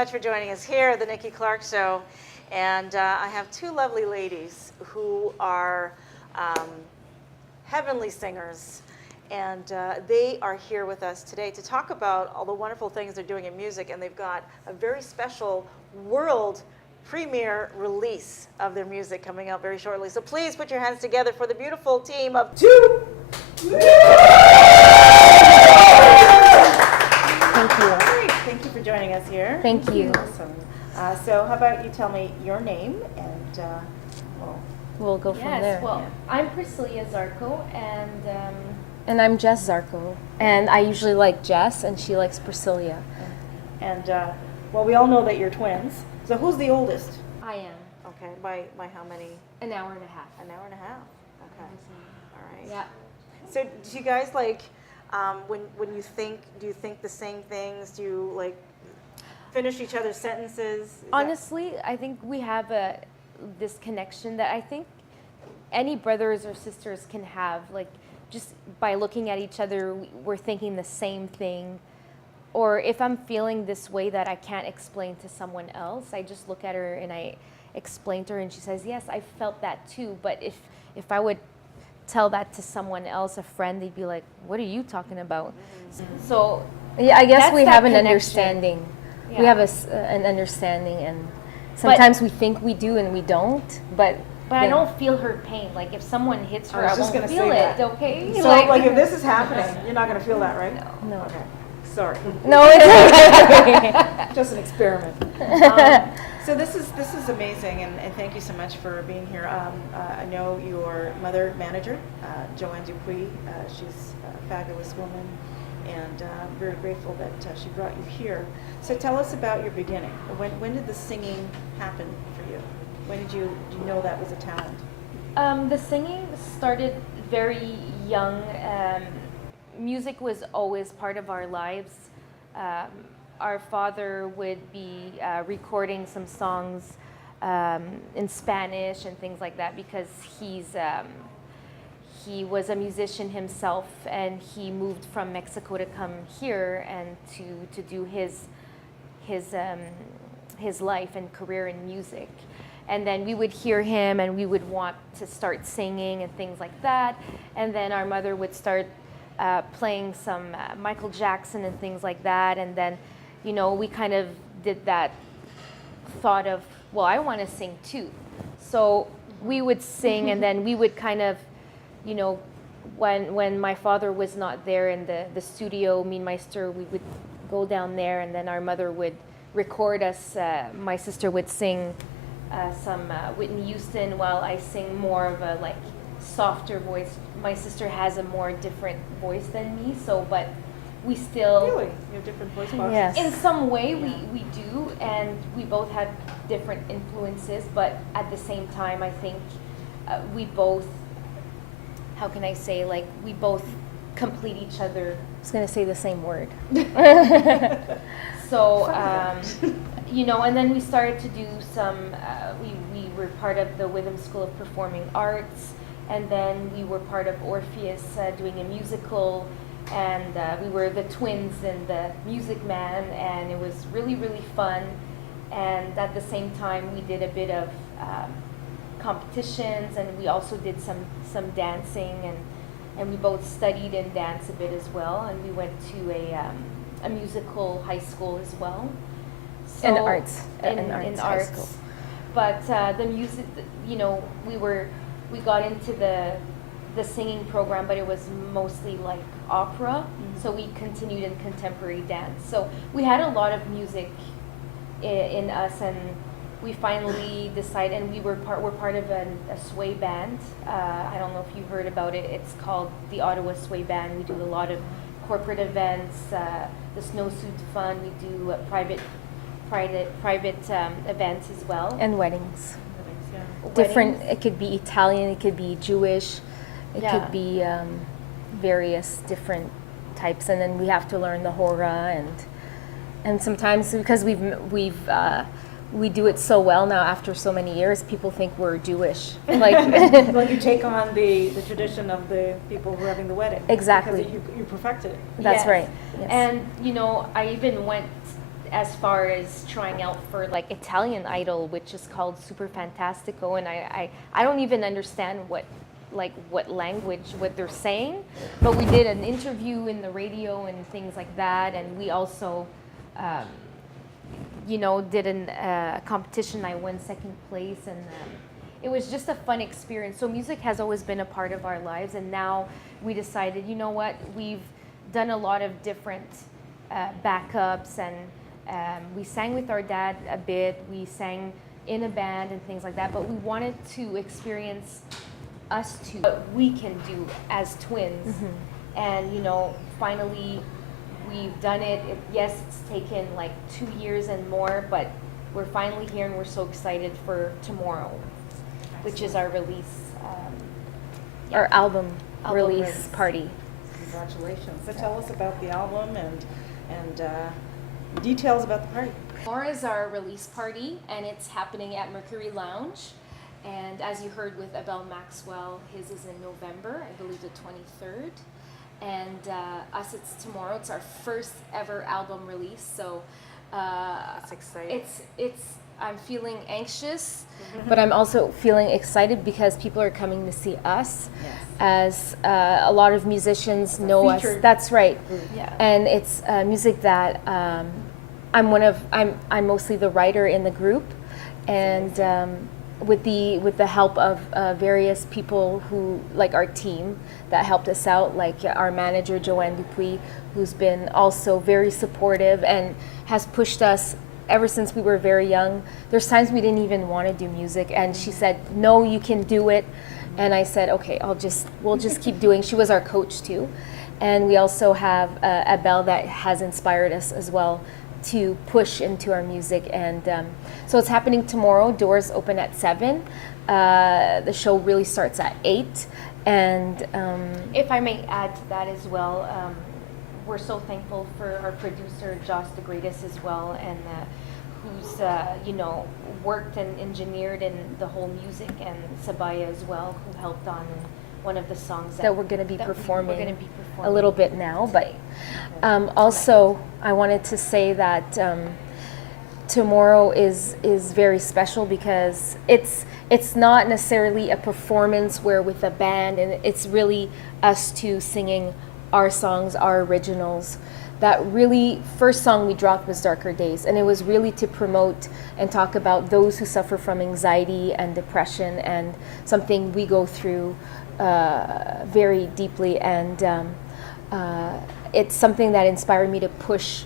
much for joining us here at the Nikki Clarke Show. And I have two lovely ladies who are heavenly singers. And they are here with us today to talk about all the wonderful things they're doing in music. And they've got a very special world premiere release of their music coming out very shortly. So please put your hands together for the beautiful team of two. Thank you. Great. Thank you for joining us here. Thank you. Awesome. So how about you tell me your name and We'll go from there. Yes, well, I'm Priscilla Zarco, And I'm Jess Zarco. And I usually like Jess, and she likes Priscilla. and well, we all know that you're twins. So who's the oldest? I am Okay, by how many? an hour and a half. An hour and a half. Okay. All right. Yeah. So do you guys like when you think? Do you think the same things? Do you like finish each other's sentences? Is that- Honestly, I think we have this connection that I think any brothers or sisters can have. Like, just by looking at each other, we're thinking the same thing. Or if I'm feeling this way that I can't explain to someone else, I just look at her and I explain to her, and she says, yes, I felt that too. But if I would tell that to someone else, a friend, they'd be like, what are you talking about? So yeah, I guess That's we that have an connection. understanding. We Yeah. have an understanding, and sometimes we think we do and we don't. But I yeah. don't feel her pain. Like if someone hits her, I was I just won't gonna feel say it. that. Okay. So like if this is happening, you're not gonna feel that, right? No. Okay. Sorry. No, it's okay. Just an experiment. So this is amazing, and thank you so much for being here. I know your mother manager, Joanne Dupuis. She's a fabulous woman, and I'm very grateful that she brought you here. So tell us about your beginning. When did the singing happen for you? When did you know that was a talent? The singing started very young. Music was always part of our lives. Our father would be recording some songs in Spanish and things like that because he was a musician himself, and he moved from Mexico to come here and to do his life and career in music. And then we would hear him and we would want to start singing and things like that. And then our mother would start playing some Michael Jackson and things like that. And then, you know, we kind of did that thought of, well, I want to sing too. So we would sing, and then we would kind of, you know, when my father was not there in the studio, me and my sister, we would go down there, and then our mother would record us. My sister would sing some Whitney Houston while I sing more of a like softer voice. My sister has a more different voice than me, so but we still Really? You have different voice boxes? Yes. In some way, we do, and we both have different influences, but at the same time, I think we both, how can I say, like, we both complete each other. I was going to say the same word. So, you know, and then we started to do some, we were part of the Witham School of Performing Arts, and then we were part of Orpheus doing a musical, and we were the twins in the Music Man, and it was really, really fun. And at the same time, we did a bit of competitions, and we also did some dancing, and we both studied in dance a bit as well, and we went to a musical high school as well. So In arts. in High arts. school. But the music, you know, we got into the singing program, but it was mostly like opera. So we continued in contemporary dance. So we had a lot of music in us, and we finally decided, and we're part of a sway band. I don't know if you heard about it. It's called the Ottawa Sway Band. We do a lot of corporate events, the Snowsuit Fun. We do private events as well. And weddings. Yeah. Different, Weddings. it could be Italian, it could be Jewish, it Yeah. could be various different types. And then we have to learn the hora, and sometimes because we do it so well now after so many years, people think we're Jewish. Like, Well, you take on the tradition of the people who are having the wedding. Exactly. Because you perfected it. that's Yes. right. Yes. And, you know, I even went as far as trying out for like Italian Idol, which is called Super Fantastico, and I don't even understand what language, what they're saying, but we did an interview in the radio and things like that, and we also did a competition. I won second place, and it was just a fun experience. So music has always been a part of our lives, and now we decided, you know what, we've done a lot of different backups, and we sang with our dad a bit, we sang in a band and things like that, but we wanted to experience us to what we can do as twins. And finally we've done it. Yes, it's taken like 2 years and more, but we're finally here, and we're so excited for tomorrow, which is our release, our album release party. Congratulations. So tell us about the album and details about the party. Tomorrow is our release party, and it's happening at Mercury Lounge. And as you heard with Abel Maxwell, his is in November, I believe the 23rd. And us, it's tomorrow. It's our first ever album release. So That's exciting. I'm feeling anxious, But I'm also feeling excited because people are coming to see us, Yes. as a lot of musicians know us. featured That's right. Yeah. And it's music that I'm mostly the writer in the group, and with the help of various people who, like our team, that helped us out, like our manager Joanne Dupuis, who's been also very supportive and has pushed us ever since we were very young. There's times we didn't even want to do music, and she said, "No, you can do it." And I said, "Okay, we'll just keep doing." She was our coach too, and we also have Abel that has inspired us as well to push into our music. And so it's happening tomorrow. Doors open at 7. The show really starts at 8. And If I may add to that as well, we're so thankful for our producer, Joss the Greatest, as well, and who's worked and engineered in the whole music, and Sabaya as well, who helped on one of the songs that we're going to be that performing we're going to be performing a little bit now. But also, I wanted to say that tomorrow is very special because it's not necessarily a performance where with a band, and it's really us two singing our songs, our originals. That really first song we dropped was Darker Days, and it was really to promote and talk about those who suffer from anxiety and depression, and something we go through very deeply. And it's something that inspired me to push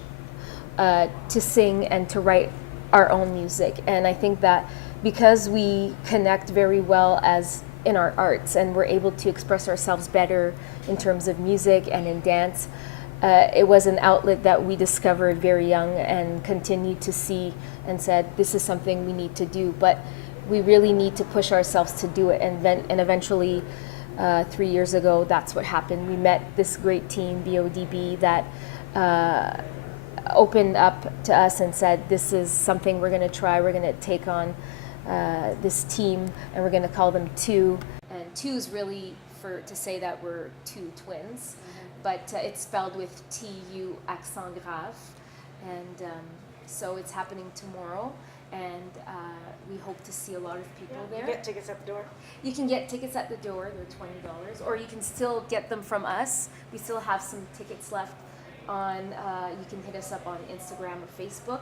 to sing and to write our own music. And I think that because we connect very well as in our arts, and we're able to express ourselves better in terms of music and in dance, it was an outlet that we discovered very young and continued to see, and said, this is something we need to do, but we really need to push ourselves to do it. And eventually 3 years ago, that's what happened. We met this great team, BODB, that opened up to us and said, this is something we're going to try. We're going to take on this team, and we're going to call them Two. And two is really to say that we're two twins, but it's spelled with T-U accent grave. And so it's happening tomorrow, and we hope to see a lot of people there. You get tickets at the door? You can get tickets at the door, they're $20, or you can still get them from us. We still have some tickets left on, you can hit us up on Instagram or Facebook.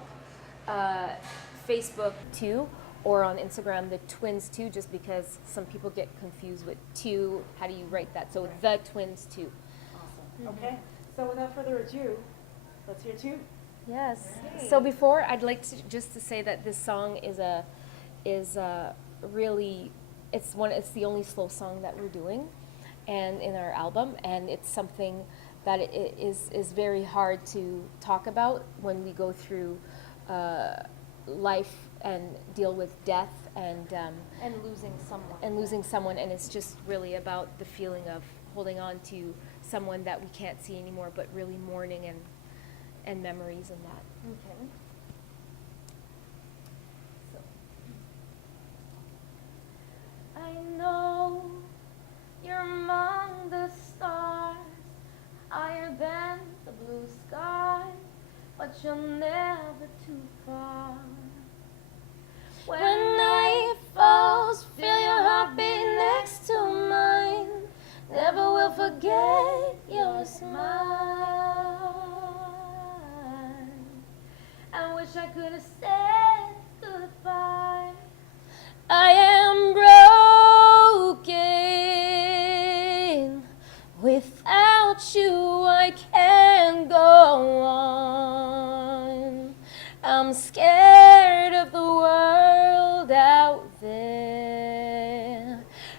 Facebook Two, or on Instagram, the Twins Two, just because some people get confused with two. How do you write that? So the Twins Two. Awesome. Okay. So without further ado, let's hear Two. Yes. So before, I'd like to just to say that this song is really, it's the only slow song that we're doing, and in our album, and it's something that it is very hard to talk about when we go through life and deal with death and losing someone, and it's just really about the feeling of holding on to someone that we can't see anymore, but really mourning and memories and that. Okay. So. I know you're among the stars, higher than the blue sky, but you'll never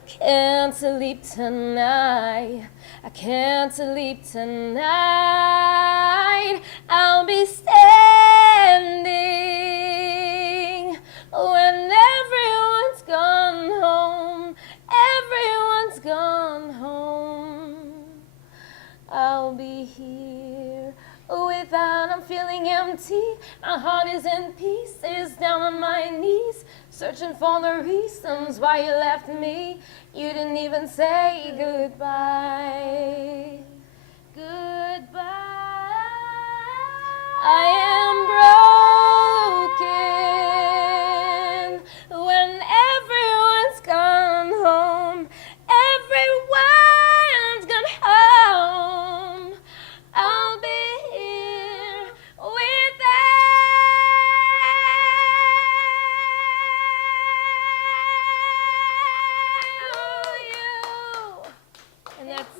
can't sleep tonight. I can't sleep tonight. I'll be standing when everyone's gone home. Everyone's gone home. I'll be here without, I'm feeling empty. My heart is in pieces, down on my knees, searching for the reasons why you left me. You didn't even say goodbye. Goodbye. I am broken when everyone's gone home. Everyone's gone home. I'll be here without you. And that's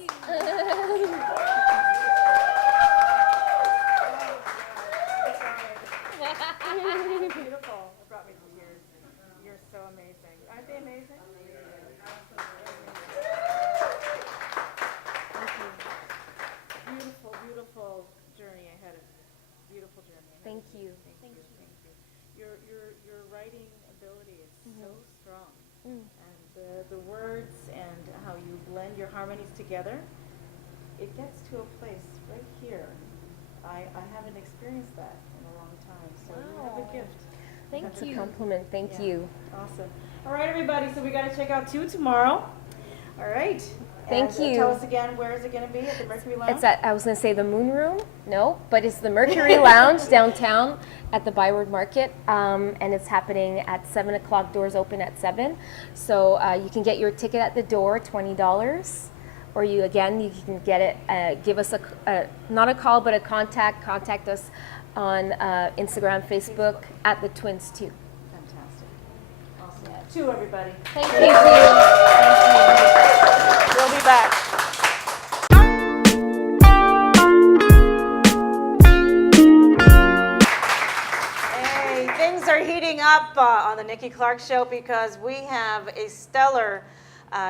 Beautiful. It brought me to tears. You're so amazing. Aren't they amazing? Beautiful, beautiful journey ahead of you. Beautiful journey ahead. Thank you. Thank you. Thank you. Your writing ability is so strong, and the words and how you blend your harmonies together, it gets to a place right here. I haven't experienced that in a long time, so you have a gift. Thank That's a you. Compliment. Thank Yeah. you. Awesome. All right, everybody. So we got to check out 2 tomorrow. All right. Thank And, you. Tell us again, where is it going to be? At the Mercury Lounge? It's at, I was going to say the Moon Room. No, but it's the Mercury Lounge downtown at the Byward Market. And it's happening at 7 o'clock. Doors open at 7. So you can get your ticket at the door, $20. Or you can get it, give us not a call, but a contact. Contact us on Instagram, Facebook, at the Twins 2. Fantastic. Awesome. 2, everybody. Thank Thank you. We'll be back. Hey, things are heating up on the Nikki Clarke Show because we have a stellar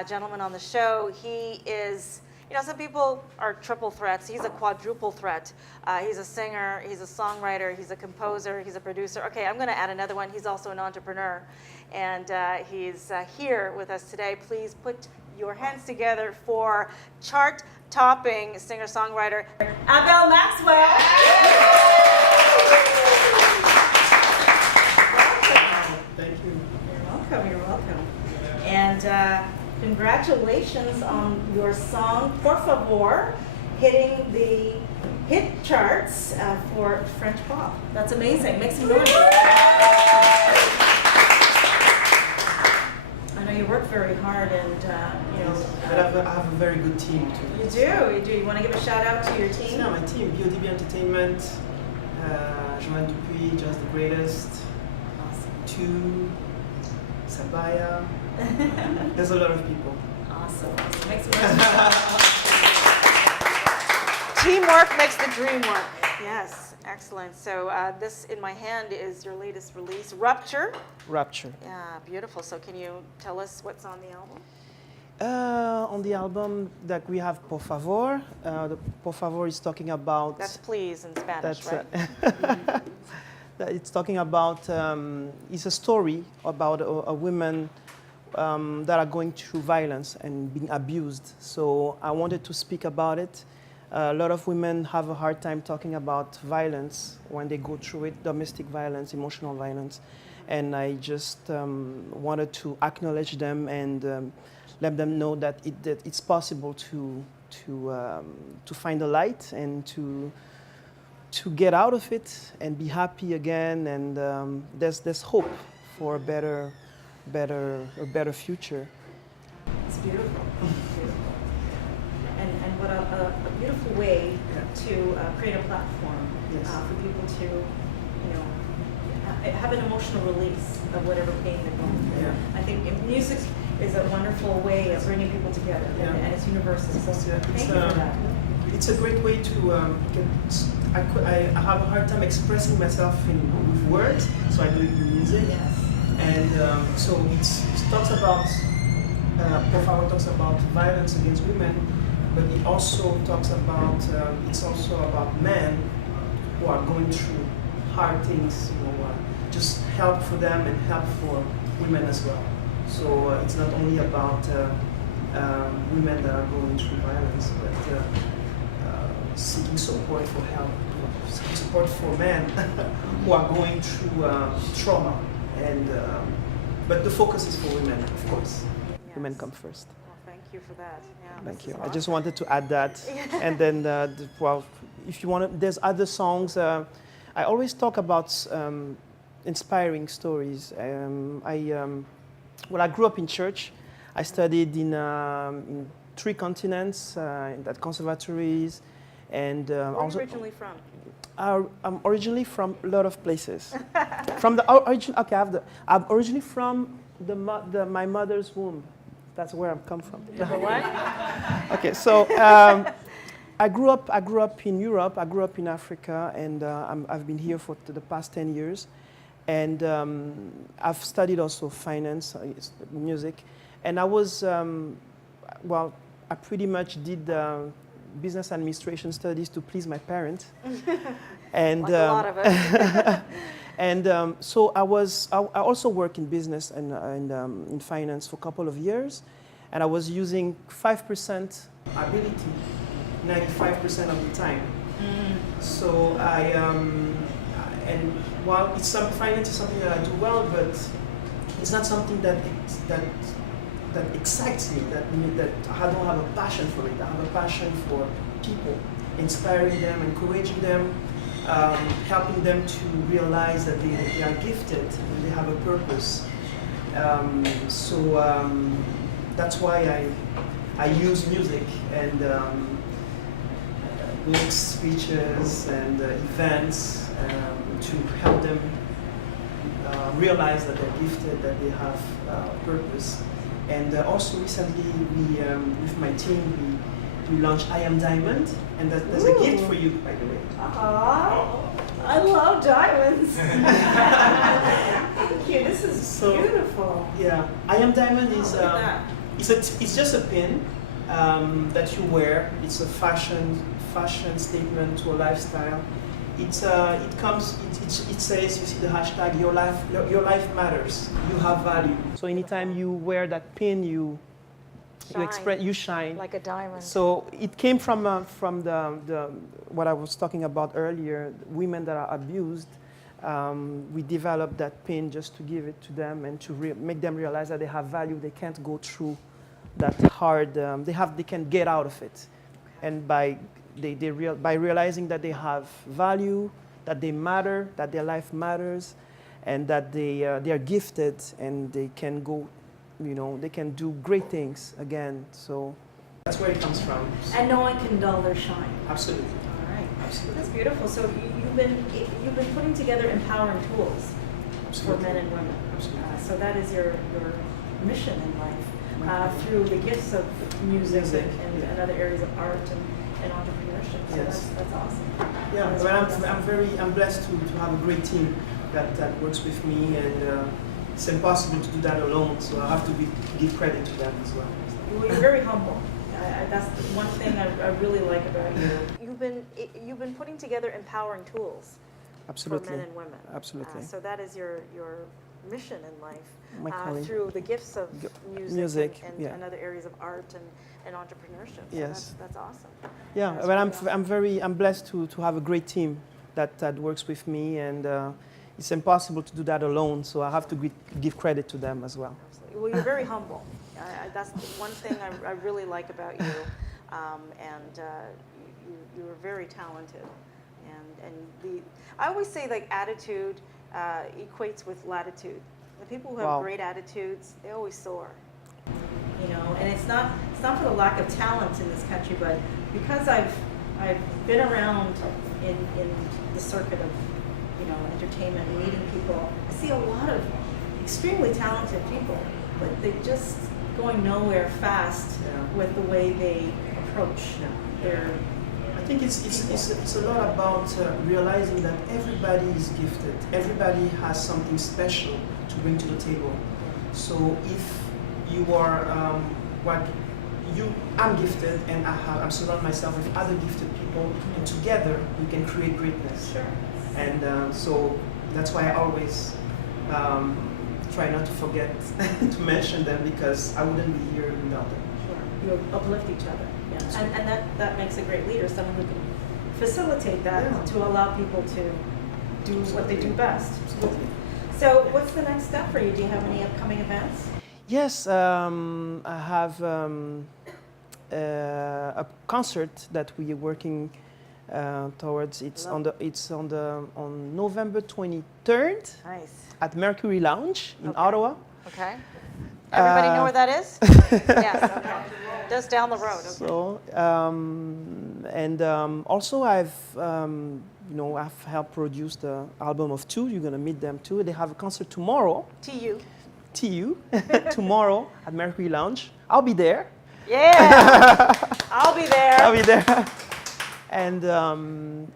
gentleman on the show. He is, some people are triple threats. He's a quadruple threat. He's a singer, he's a songwriter, he's a composer, he's a producer. Okay, I'm going to add another one. He's also an entrepreneur. And he's here with us today. Please put your hands together for chart-topping singer-songwriter Abel Maxwell. Thank you. You're welcome, you're welcome. And congratulations on your song, Por Favor, hitting the hit charts for French pop. That's amazing. Make some noise. I know you work very hard and, But I have a very good team too. You do. You want to give a shout out to your team? Yeah, my team, BODB Entertainment, Joanne Dupuis, Just the Greatest, Awesome. 2, Sabaya. There's a lot of people. Awesome. Make some noise. Teamwork makes the dream work. Yes, excellent. So this in my hand is your latest release, Rupture. Rapture. Yeah, beautiful. So can you tell us what's on the album? On the album that we have Por Favor. The Por Favor is talking about... That's please in Spanish, That's right? that it's talking about, it's a story about a women that are going through violence and being abused. So I wanted to speak about it. A lot of women have a hard time talking about violence when they go through it, domestic violence, emotional violence. And I just wanted to acknowledge them and let them know that it's possible to find a light and to get out of it and be happy again. And there's hope for a better future. It's beautiful. Beautiful. And what a beautiful way to create a platform for people to, have an emotional release of whatever pain they're going through. Yeah. I think music is a wonderful way of bringing people together, and it's universal. So thank you for that. It's a great way to I have a hard time expressing myself with words, so I do it in music. Yes. And so it talks about profile talks about violence against women, but it also talks about it's also about men who are going through hard things. Just help for them and help for women as well. So it's not only about women that are going through violence, but seeking support for help, seeking support for men who are going through trauma. And but the focus is for women, of course. Yes. Women come first. Well, thank you for that. Yeah, Thank this you. is I just awesome. wanted to add that. And then, well, if you want to, there's other songs. I always talk about inspiring stories. Well, I grew up in church. I studied in 3 continents, at conservatories, and Where are you also. originally from? I'm originally from a lot of places. From the origin, okay, I'm originally from my mother's womb. That's where I've come from. What? Okay, so I grew up in Europe. I grew up in Africa, and I've been here for the past 10 years. And I've studied also finance, music, and I was well, I pretty much did business administration studies to please my parents. And Like a lot of us. and so I also work in business and in finance for a couple of years, and I was using 5% ability 95% of the time. So and while finance is something that I do well, but it's not something that excites me, that I don't have a passion for it. I have a passion for people, inspiring them, encouraging them, helping them to realize that they are gifted and they have a purpose. So that's why I use music and books, speeches, and events to help them realize that they're gifted, that they have purpose. And also recently, with my team, we launched I Am Diamond, and there's a gift for you, by the way. Aww, I love diamonds. Thank you. This is beautiful. Yeah, I Am Diamond is Look at that. it's just a pin that you wear. It's a fashion statement to a lifestyle. It says, you see the hashtag, your life matters. You have value. So anytime you wear that pin, you shine Like a diamond. So it came from the what I was talking about earlier, women that are abused. We developed that pin just to give it to them and to make them realize that they have value. They can't go through that hard. They can get out of it, and by realizing that they have value, that they matter, that their life matters, and that they are gifted and they can go, they can do great things again. So that's where it comes from. And no one can dull their shine. Absolutely. All right. Absolutely. That's beautiful. So you've been putting together empowering tools for men and women. Absolutely. So that is your mission in life through the gifts of music and other areas of art and entrepreneurship. So Yes. that's awesome. Yeah, well, I'm blessed to have a great team that works with me, and it's impossible to do that alone. So I have to give credit to them as well. Well, you're very humble. That's one thing I really like about you. You've been putting together empowering tools Absolutely. for men and women. Absolutely. So that is your mission in life My calling. through the gifts of music yeah. and other areas of art and entrepreneurship. So Yes. that's awesome. Yeah, That's but really awesome. I'm blessed to have a great team that works with me, and it's impossible to do that alone. So I have to give credit to them as well. Absolutely. Well, you're very humble. That's the one thing I really like about you, you are very talented, and I always say like attitude equates with latitude. The people who have Wow. great attitudes, they always soar. And it's not for the lack of talent in this country, but because I've been around in the circuit of entertainment and meeting people, I see a lot of extremely talented people, but they're just going nowhere fast with the way they approach their. I think it's a lot about realizing that everybody is gifted. Everybody has something special to bring to the table. So if you are what I'm gifted, and I'm surrounding myself with other gifted people, and together we can create greatness. Sure. And so that's why I always try not to forget to mention them, because I wouldn't be here without them. Sure. You uplift each other. Yeah. And that makes a great leader, someone who can facilitate that to allow people to do what they do best. Absolutely. So what's the next step for you? Do you have any upcoming events? Yes, I have a concert that we are working towards. It's on November 23rd Nice. at Mercury Lounge in Okay. Ottawa. Okay. Everybody know where that is? Yes. Okay. Just down the road. Okay. So also I've helped produce the album of Two. You're gonna meet them too. They have a concert tomorrow. TU tomorrow at Mercury Lounge. I'll be there. Yeah. I'll be there. I'll be there. And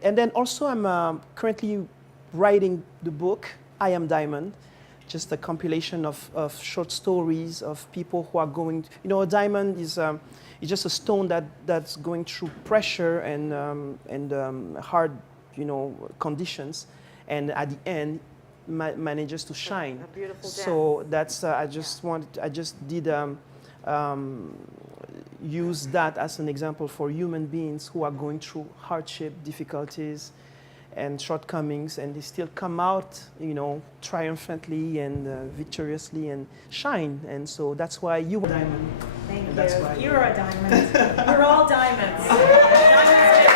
then also I'm currently writing the book I Am Diamond, just a compilation of short stories of people who are going. A diamond is just a stone that's going through pressure and hard conditions, and at the end manages to shine. A beautiful gem. So that's I just did use that as an example for human beings who are going through hardship, difficulties, and shortcomings, and they still come out, triumphantly and victoriously and shine. And so that's why you are a diamond. Thank That's you. why You're a diamond. You're all diamonds. Diamonds.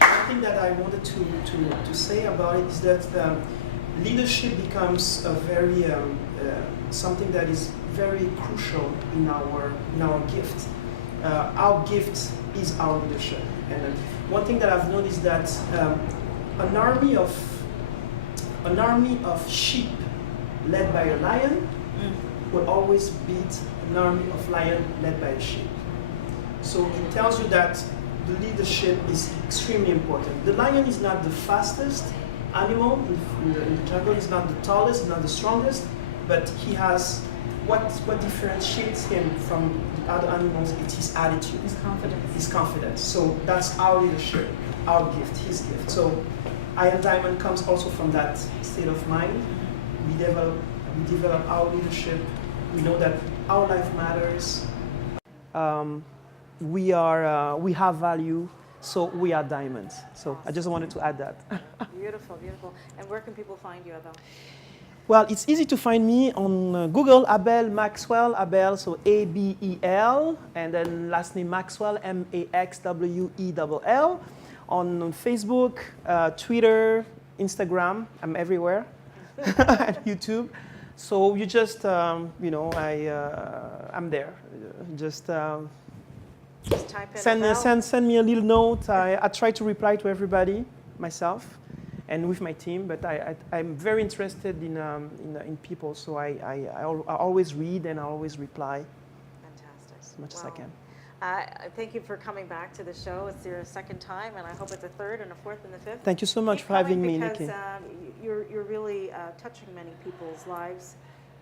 One thing that I wanted to say about it is that leadership becomes a very something that is very crucial in our gift. Our gift is our leadership, and one thing that I've noticed that an army of sheep led by a lion will always beat an army of lion led by a sheep. So it tells you that the leadership is extremely important. The lion is not the fastest animal in the jungle. He's not the tallest, not the strongest, but he has what differentiates him from the other animals. It's his attitude, his confidence. So that's our leadership, our gift, his gift. So I Am Diamond comes also from that state of mind. We develop our leadership. We know that our life matters. We have value, so we are diamonds. So I just wanted to add that. Beautiful, beautiful. And where can people find you, Abel? Well, it's easy to find me on Google, Abel Maxwell, Abel, so Abel, and then last name Maxwell, Maxwell. On Facebook, Twitter, Instagram, I'm everywhere, and YouTube. So you just, I'm there. Just type in send me a little note. I try to reply to everybody myself and with my team, but I'm very interested in people, so I always read and I always reply. Fantastic. As much as I can. Thank you for coming back to the show. It's your second time, and I hope it's a third and a fourth and a fifth. Thank you so much for having me, Nikki. Because you're really touching many people's lives,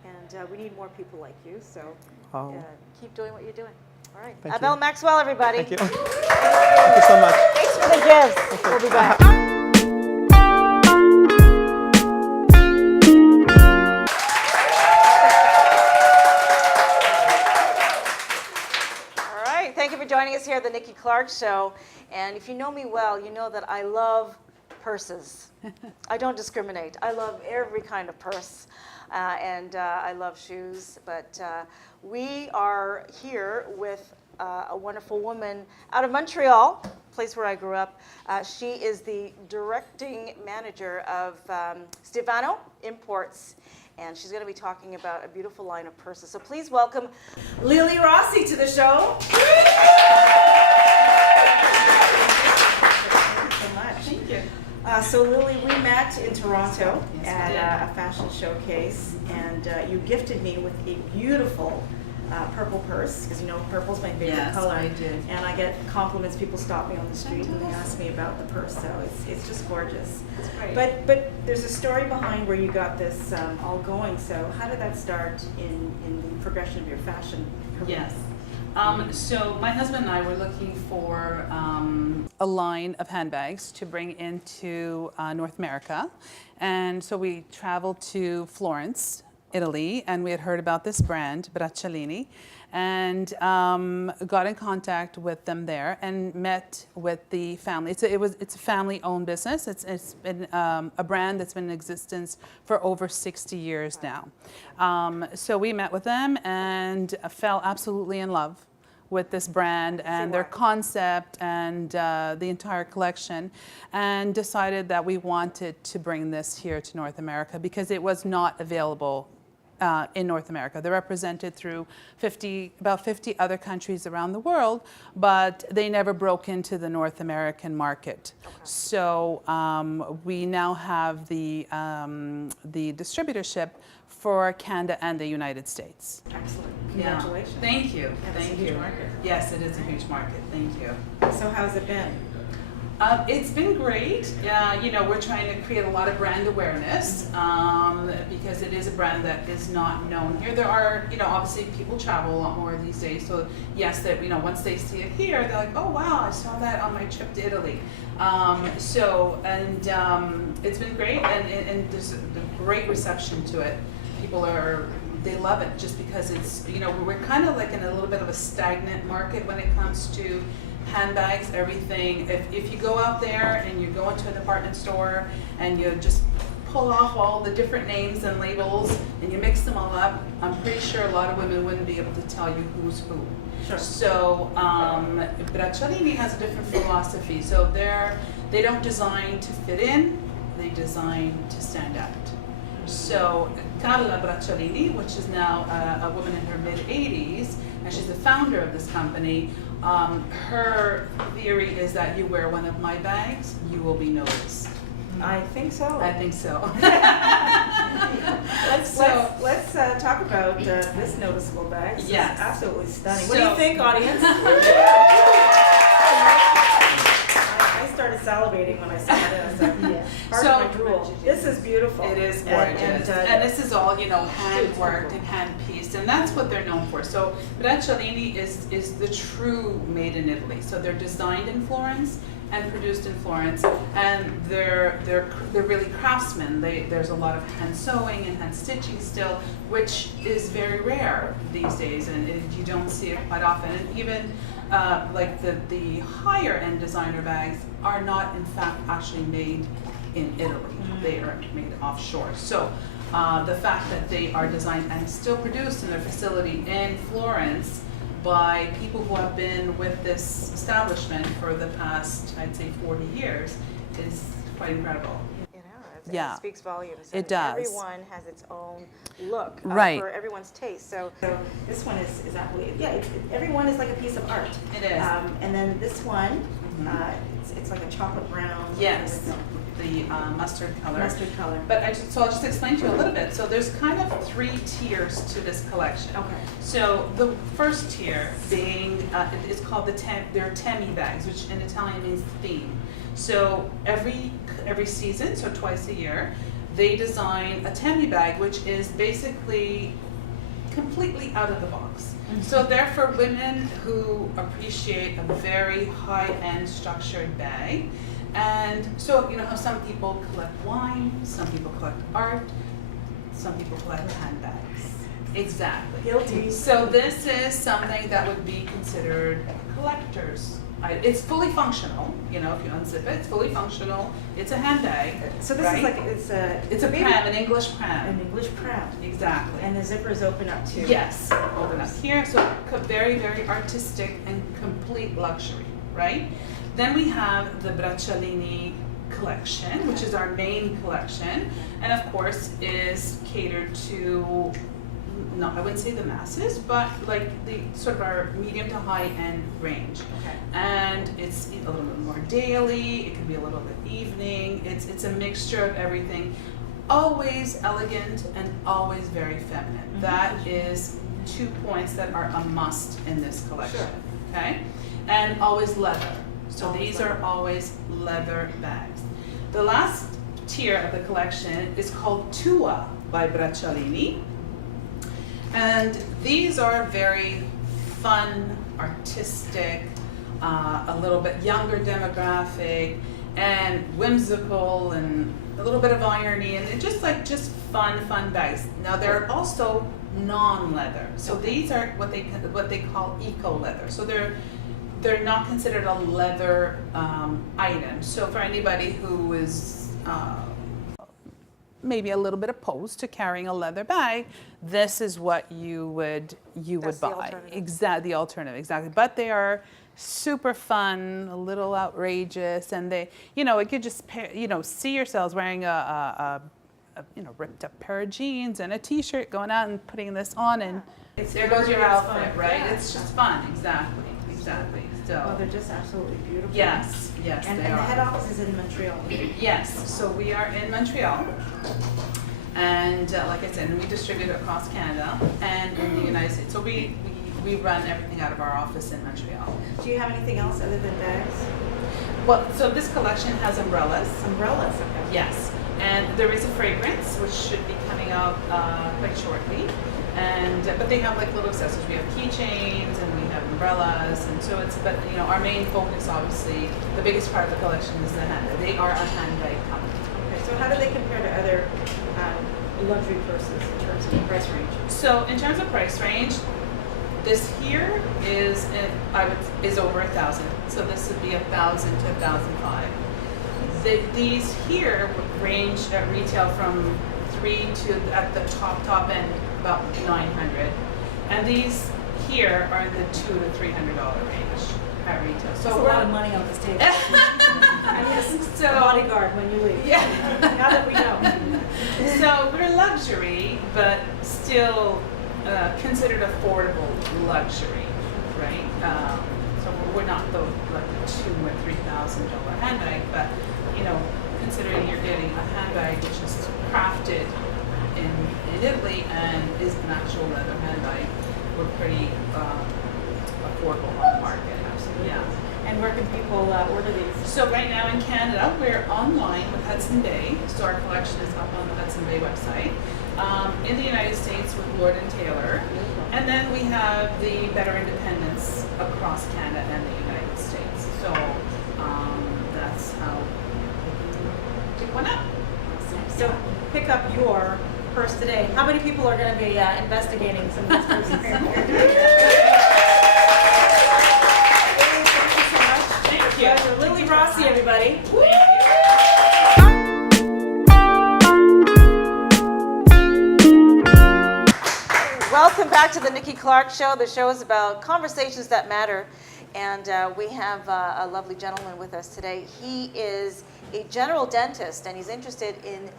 and we need more people like you. So keep doing what you're doing. All right. Thank Abel you. Maxwell, everybody. Thank you. Thank you so much. Thanks for the gifts. We'll be back. All right. Thank you for joining us here at the Nikki Clarke Show. And if you know me well, you know that I love purses. I don't discriminate. I love every kind of purse. And I love shoes, but we are here with a wonderful woman out of Montreal, place where I grew up. She is the directing manager of Stefano Imports, and she's going to be talking about a beautiful line of purses. So please welcome Lilly Rossi to the show. Thank you so much. Thank you. So Lilly, we met in Toronto at a fashion showcase, and you gifted me with a beautiful purple purse, because you know purple's my favorite Yes, color. I do. And I get compliments. People stop me on the street and they ask me about the purse, so it's just gorgeous. That's great. But there's a story behind where you got this all going. So how did that start in the progression of your fashion career? Yes. So my husband and I were looking for a line of handbags to bring into North America. And so we traveled to Florence, Italy, and we had heard about this brand, Bracciolini, and got in contact with them there and met with the family. It's a family-owned business. It's been a brand that's been in existence for over 60 years now. So we met with them and fell absolutely in love with this brand and their concept and the entire collection, and decided that we wanted to bring this here to North America because it was not available in North America. They're represented through about 50 other countries around the world, but they never broke into the North American market. Okay. So we now have the distributorship for Canada and the United States. Excellent. Congratulations. Yeah. Thank you. Yeah, Thank it's a you. huge market. Yes, it is a huge market. Thank you. So how's it been? It's been great. You know, we're trying to create a lot of brand awareness because it is a brand that is not known here. There are, you know, obviously people travel a lot more these days. So yes, that, you know, once they see it here, they're like, oh wow, I saw that on my trip to Italy. It's been great, and there's a great reception to it. They love it just because it's, you know, we're kind of like in a little bit of a stagnant market when it comes to handbags, everything. If you go out there and you go into a department store and you just pull off all the different names and labels and you mix them all up, I'm pretty sure a lot of women wouldn't be able to tell you who's who. Sure. So Bracciolini has a different philosophy. So they don't design to fit in, they design to stand out. So Carla Bracciolini, which is now a woman in her mid-80s, and she's the founder of this company, her theory is that you wear one of my bags, you will be noticed. I think so. I think so. Let's talk about this noticeable bag. This Yes. is absolutely stunning. What So- do you think, audience? I started salivating when I saw this. Pardon my drool. This is beautiful. It is gorgeous. And this is all, you know, hand worked and hand pieced, and that's what they're known for. So Bracciolini is the true made in Italy. So they're designed in Florence and produced in Florence, and they're really craftsmen. There's a lot of hand sewing and hand stitching still, which is very rare these days, and you don't see it quite often. And even like the higher end designer bags are not in fact actually made in Italy. They are made offshore. So the fact that they are designed and still produced in their facility in Florence by people who have been with this establishment for the past, I'd say, 40 years is quite incredible. You know, Yeah. it speaks volumes. It And does. Everyone has its own look Right. for everyone's taste. So this one is absolutely, everyone is like a piece of art. It is. And then this one, it's like a chocolate brown. Yes, with the mustard color. mustard color. But so I'll just explain to you a little bit. So there's kind of 3 tiers to this collection. Okay. So the first tier being, is called they're Temi bags, which in Italian means theme. So every season, so twice a year, they design a Temi bag, which is basically completely out of the box. So they're for women who appreciate a very high-end structured bag. And so, you know how some people collect wine, some people collect art, some people collect handbags. Exactly. Guilty. So this is something that would be considered collector's. It's fully functional, you know, if you unzip it, it's fully functional. It's a handbag. So this right? is like, It's a pram, an English pram. An English pram. Exactly. And the zippers open up too. Yes, open up here. So very, very artistic and complete luxury, right? Then we have the Bracciolini collection, which is our main collection, and of course is catered to, no, I wouldn't say the masses, but like the sort of our medium to high end range. Okay. And it's a little bit more daily, it can be a little bit evening, it's a mixture of everything. always elegant and always very feminine. That is 2 points that are a must in this collection. Sure. Okay, and always leather. So Always these leather. are always leather bags. The last tier of the collection is called Tua by Bracciolini, and these are very fun, artistic, a little bit younger demographic, and whimsical, and a little bit of irony, and just fun bags. Now they're also non-leather, so these are what they call eco leather. So they're not considered a leather item. So for anybody who is maybe a little bit opposed to carrying a leather bag, this is what you would That's the buy. alternative. The alternative, exactly. But they are super fun, a little outrageous, and they, it could just see yourselves wearing a ripped up pair of jeans and a t-shirt, going out and putting this on, and there goes your outfit, fun. right? Yeah. It's just fun, exactly. So. Oh, they're just absolutely beautiful. Yes, And they the are. head office is in Montreal. Yes, so we are in Montreal, and like I said, we distribute across Canada and in the United States. So we run everything out of our office in Montreal. Do you have anything else other than bags? Well, so this collection has umbrellas. Umbrellas, okay. Yes, and there is a fragrance which should be coming out quite shortly. But they have like little accessories. We have keychains and we have umbrellas, and so our main focus, obviously, the biggest part of the collection is the handbag. They are a handbag company. Okay, so how do they compare to other luxury purses in terms of price range? So in terms of price range, this here is over $1,000. So this would be $1,000 to $1,500. These here range at retail from $300 to at the top end about $900, and these here are in the $200 to $300 range at retail. So That's a lot of money on this table. I need a bodyguard when you leave. Yeah. Now that we know. So we're luxury, but still considered affordable luxury, right? So we're not the $2,000 or $3,000 handbag, but considering you're getting a handbag which is crafted in Italy and is an actual leather handbag, we're pretty affordable on the market. Absolutely. Yeah. And where can people order these? So right now in Canada, we're online with Hudson Bay. So our collection is up on the Hudson Bay website. In the United States with Lord & Taylor. And then we have the Better Independents across Canada and the United States. So that's how we pick one up. So pick up your purse today. How many people are going to be investigating some of these purses? Thank you. Pleasure. Lilly Rossi, everybody. Welcome back to the Nikki Clarke Show. The show is about conversations that matter. And we have a lovely gentleman with us today. He is a general dentist, and he's interested in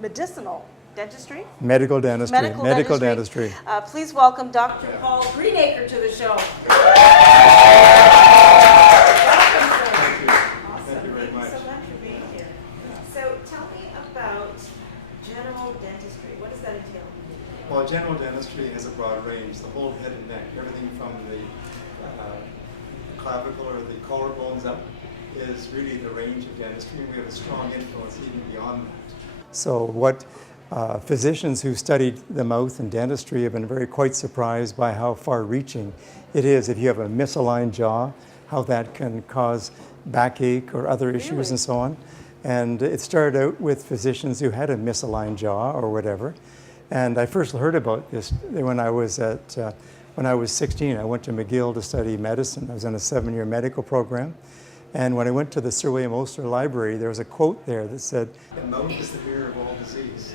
medicinal dentistry. Medical dentistry. Medical dentistry. Please welcome Dr. Paul Greenacre to the show. Thank you very much. So much for being here. So tell me about general dentistry. What does that entail? Well, general dentistry has a broad range, the whole head and neck, everything from the clavicle or the collarbones up is really the range of dentistry, and we have a strong influence even beyond that. So what physicians who studied the mouth and dentistry have been quite surprised by how far-reaching it is. If you have a misaligned jaw, how that can cause backache or other issues and so on. And it started out with physicians who had a misaligned jaw or whatever. And I first heard about this when I was 16. I went to McGill to study medicine. I was in a 7-year medical program. And when I went to the Sir William Osler Library, there was a quote there that said, "The mouth is the mirror of all disease."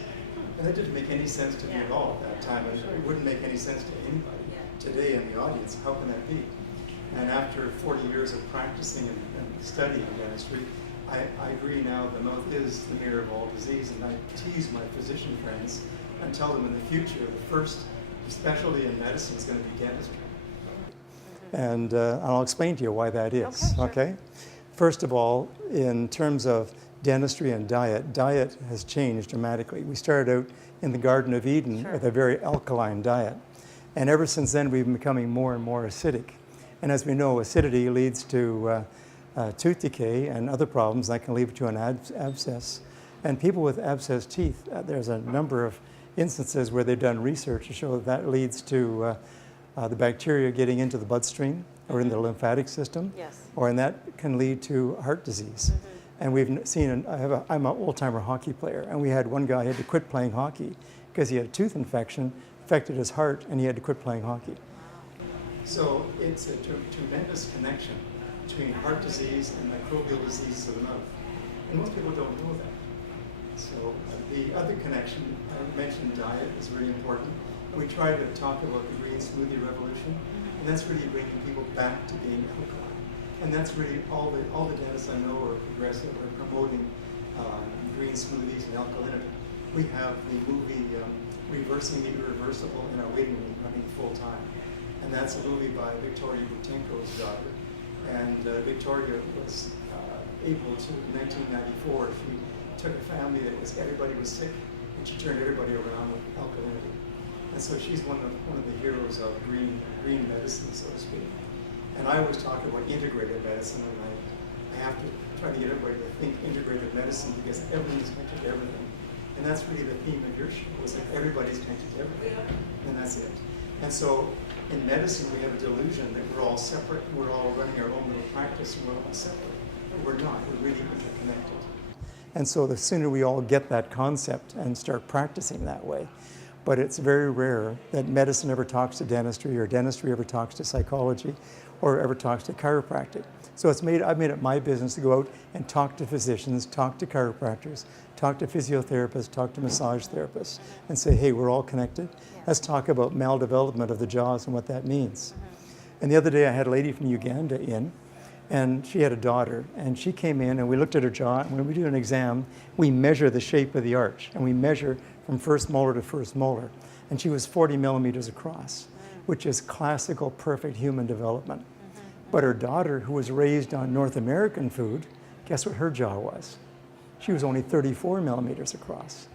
And that didn't make any sense to me at all at that time. It wouldn't make any sense to anybody today in the audience. How can that be? And after 40 years of practicing and studying dentistry, I agree now the mouth is the mirror of all disease. And I tease my physician friends and tell them in the future the first specialty in medicine is going to be dentistry. And I'll explain to you why that is. Okay, sure. Okay? First of all, in terms of dentistry and diet, diet has changed dramatically. We started out in the Garden of Eden with a very alkaline diet. And ever since then, we've been becoming more and more acidic. And as we know, acidity leads to tooth decay and other problems that can lead to an abscess. And people with abscess teeth, there's a number of instances where they've done research to show that that leads to the bacteria getting into the bloodstream or in the lymphatic system, or and that can lead to heart disease. And we've seen, I'm an old-timer hockey player, and we had one guy who had to quit playing hockey because he had a tooth infection, affected his heart, and he had to quit playing hockey. So it's a tremendous connection between heart disease and microbial diseases of the mouth. And most people don't know that. So the other connection, I mentioned diet is very important. We try to talk about the green smoothie revolution, and that's really bringing people back to being alkaline. And that's really all the dentists I know are progressive, are promoting green smoothies and alkalinity. We have the movie Reversing the Irreversible in our waiting room running full time. And that's a movie by Victoria Butenko's daughter. And Victoria was able to, in 1994, she took a family that was, everybody was sick, and she turned everybody around with alkalinity. And so she's one of the heroes of green medicine, so to speak. And I always talk about integrated medicine, and I have to try to get everybody to think integrated medicine because everything's connected to everything. And that's really the theme of your show, is that everybody's connected to everything, and that's it. And so in medicine, we have a delusion that we're all separate, and we're all running our own little practice, and we're all separate. But we're not, we're really interconnected. And so the sooner we all get that concept and start practicing that way, but it's very rare that medicine ever talks to dentistry or dentistry ever talks to psychology or ever talks to chiropractic. So I've made it my business to go out and talk to physicians, talk to chiropractors, talk to physiotherapists, talk to massage therapists, and say, hey, we're all connected. Let's talk about maldevelopment of the jaws and what that means. And the other day I had a lady from Uganda in, and she had a daughter, and she came in and we looked at her jaw, and when we do an exam, we measure the shape of the arch, and we measure from first molar to first molar. And she was 40 millimeters across, which is classical perfect human development. But her daughter, who was raised on North American food, guess what her jaw was? She was only 34 millimeters across.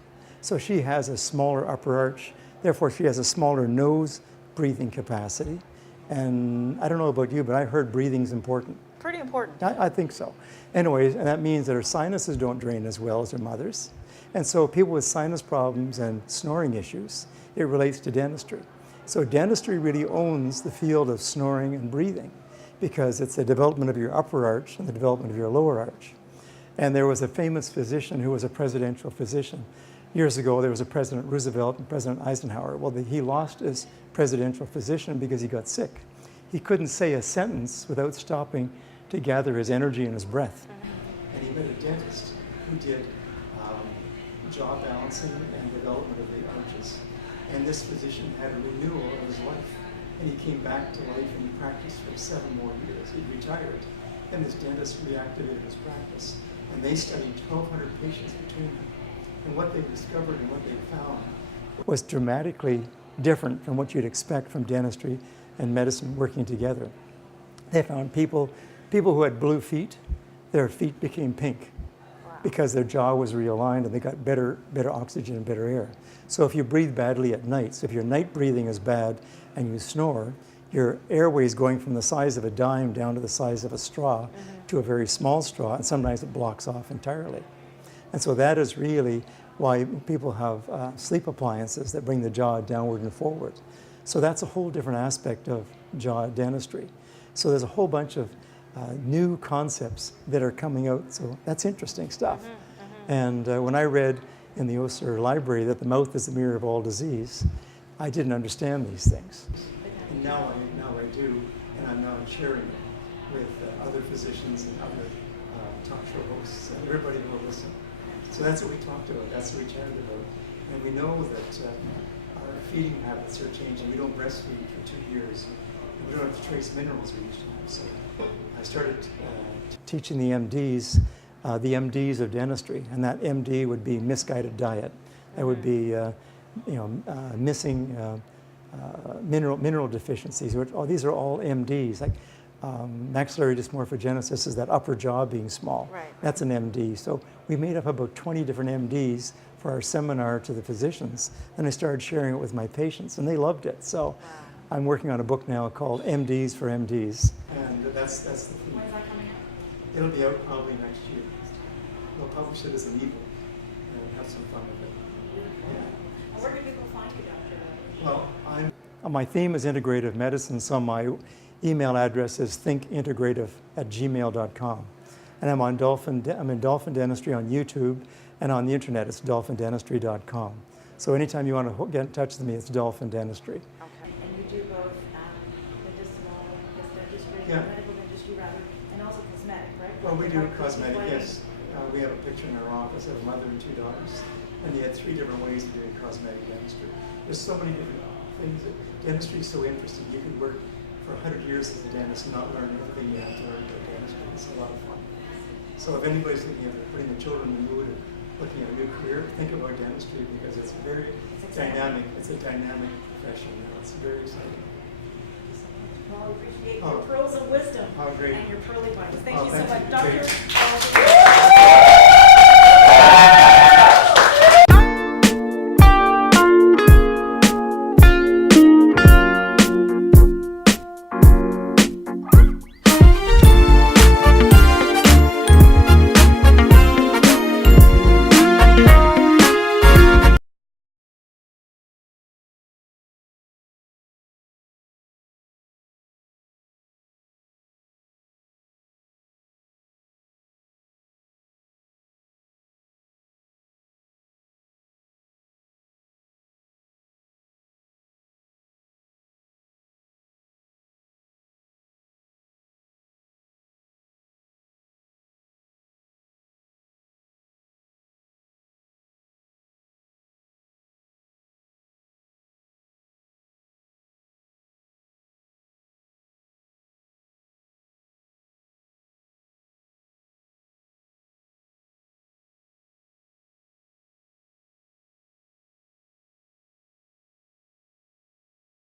So she has a smaller upper arch, therefore she has a smaller nose breathing capacity. And I don't know about you, but I heard breathing's important. Pretty important. I think so. Anyways, and that means that her sinuses don't drain as well as her mother's. And so people with sinus problems and snoring issues, it relates to dentistry. So dentistry really owns the field of snoring and breathing because it's the development of your upper arch and the development of your lower arch. And there was a famous physician who was a presidential physician. Years ago, there was a President Roosevelt and President Eisenhower. Well, he lost his presidential position because he got sick. He couldn't say a sentence without stopping to gather his energy and his breath. And he met a dentist who did jaw balancing and development of the arches. And this physician had a renewal of his life. And he came back to life and he practiced for 7 more years. He retired. And this dentist reactivated his practice. And they studied 1,200 patients between them. And what they discovered and what they found was dramatically different from what you'd expect from dentistry and medicine working together. They found people who had blue feet, their feet became pink because their jaw was realigned and they got better oxygen and better air. So if you breathe badly at night, so if your night breathing is bad and you snore, your airway is going from the size of a dime down to the size of a straw to a very small straw, and sometimes it blocks off entirely. And so that is really why people have sleep appliances that bring the jaw downward and forward. So that's a whole different aspect of jaw dentistry. So there's a whole bunch of new concepts that are coming out. So that's interesting stuff. And when I read in the Osler Library that the mouth is the mirror of all disease, I didn't understand these things. And now I do, and I'm now sharing it with other physicians and other talk show hosts and everybody who will listen. So that's what we talked about, that's what we chatted about. And we know that our feeding habits are changing. We don't breastfeed for 2 years. And we don't have to trace minerals we used to have. So I started teaching the MDs of dentistry, and that MD would be misguided diet. That would be missing mineral deficiencies. These are all MDs. Like maxillary dysmorphogenesis is that upper jaw being small. Right. That's an MD. So we made up about 20 different MDs for our seminar to the physicians, and I started sharing it with my patients, and they loved it. So I'm working on a book now called MDs for MDs. And that's the theme. When's that coming out? It'll be out probably next year. We'll publish it as an ebook and have some fun with it. And where do people find you, Dr.? Well, my theme is integrative medicine, so my email address is thinkintegrative@gmail.com. And I'm in Dolphin Dentistry on YouTube, and on the internet it's dolphindentistry.com. So anytime you want to get in touch with me, it's Dolphin Dentistry. Okay. And you do both medicinal dentistry, Yeah. medical dentistry rather, and also cosmetic, right? Well, we do Like cosmetic, lighting. yes. We have a picture in our office of a mother and 2 daughters, and they had 3 different ways of doing cosmetic dentistry. There's so many different things. Dentistry is so interesting. You can work for 100 years as a dentist and not learn everything you have to learn about dentistry. It's a lot of fun. So if anybody's thinking of putting the children in the mood of looking at a new career, think about dentistry because it's very dynamic. It's a dynamic profession now. It's very exciting. Well, we appreciate Oh. your pearls of wisdom Oh, great. and your pearly minds. Thank Oh, you so thank much, you. Dr. Great. Rossi.